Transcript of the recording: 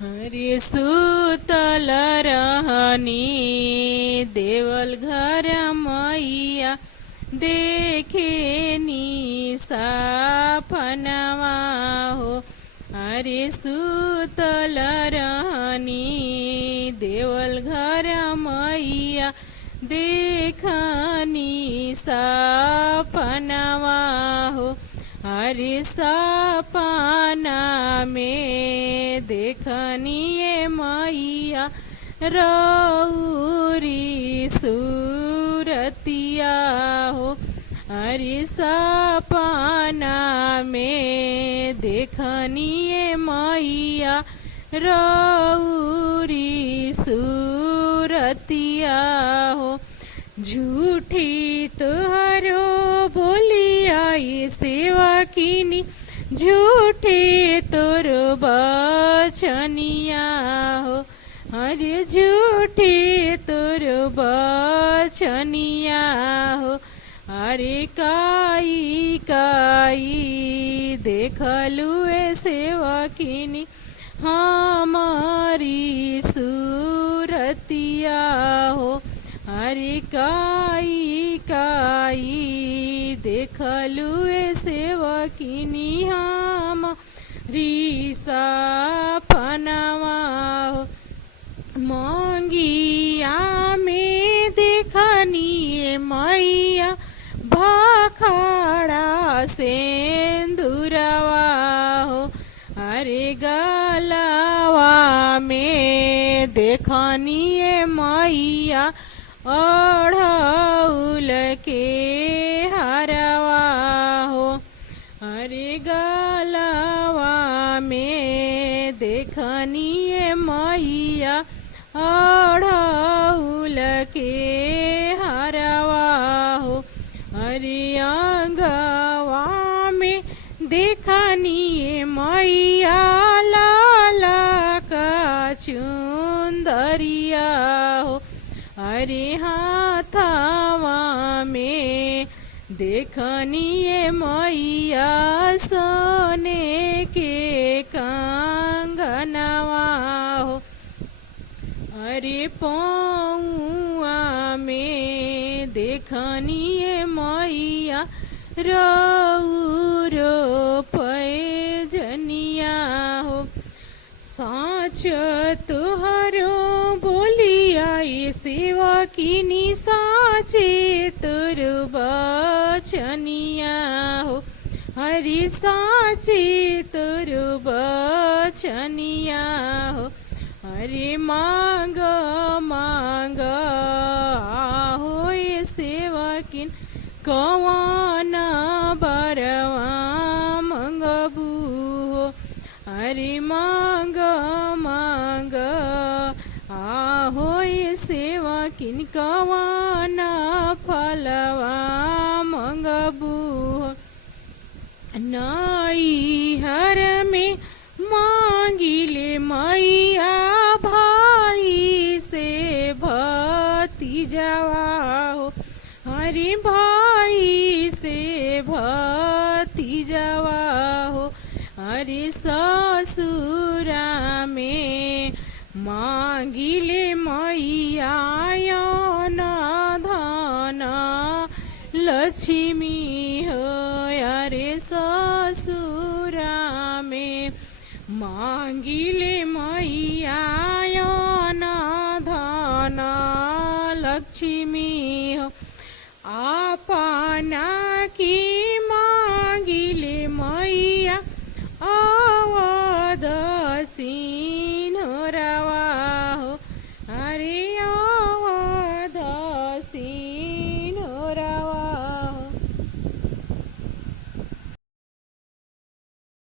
हरे सुतल रहनी देवल घर मैया देखे नी सपनवा हो। हरे सुतल रहनी देवल घर मैया देखनी सपनवा हो। हरे सपना में देखनी मैया रौरी सूरतिया हो। हरे सपना में देखनी मैया रौरी सूरतिया हो। झूठी तोहरो बोलिया ये सेवा कीनी झूठे तोर बचनिया हो। अरे झूठे तोर बचनिया हो। अरे काई काई देखलू ए सेवा कीनी हमारी सूरतिया हो। अरे काई काई देखलू ए सेवकिनी हमारी सपनवा हो। मंगिया में देखनी मैया भाखड़ा सेंदूरवा हो। अरे गलवा में देखनी मैया अढ़ौल के हरवा हो। अरे गलवा में देखनी मैया अढ़ौल के हरवा हो। अरे अंगवा में देखनी मैया लाला का चुंदरिया हो। अरे हाथवा में देखनी मैया सोने के कंगनवा हो। अरे पौआ में देखनी मैया रौरो पैजनिया हो। साँच तुहरो बोलिया ये सेवा कीनी साँचे तुर बचनिया हो। हरि साँचे तुर बचनिया हो। हरे मांग मांग आहो ये सेवा किन कौन बरवा मंगबू हो। हरे मांग मांग आहो ये सेवा किन कौन फलवा मंगबू हो। नाई हर में मांगिले मैया भाई से भतीजवा हो। हरे भाई से भतीजवा हो। हरे ससुरा में मांगिले मैया न धन लक्ष्मी हो। अरे ससुरा में मांगिले मैया न धन लक्ष्मी हो। आपना की मांगिले मैया अवध सिंह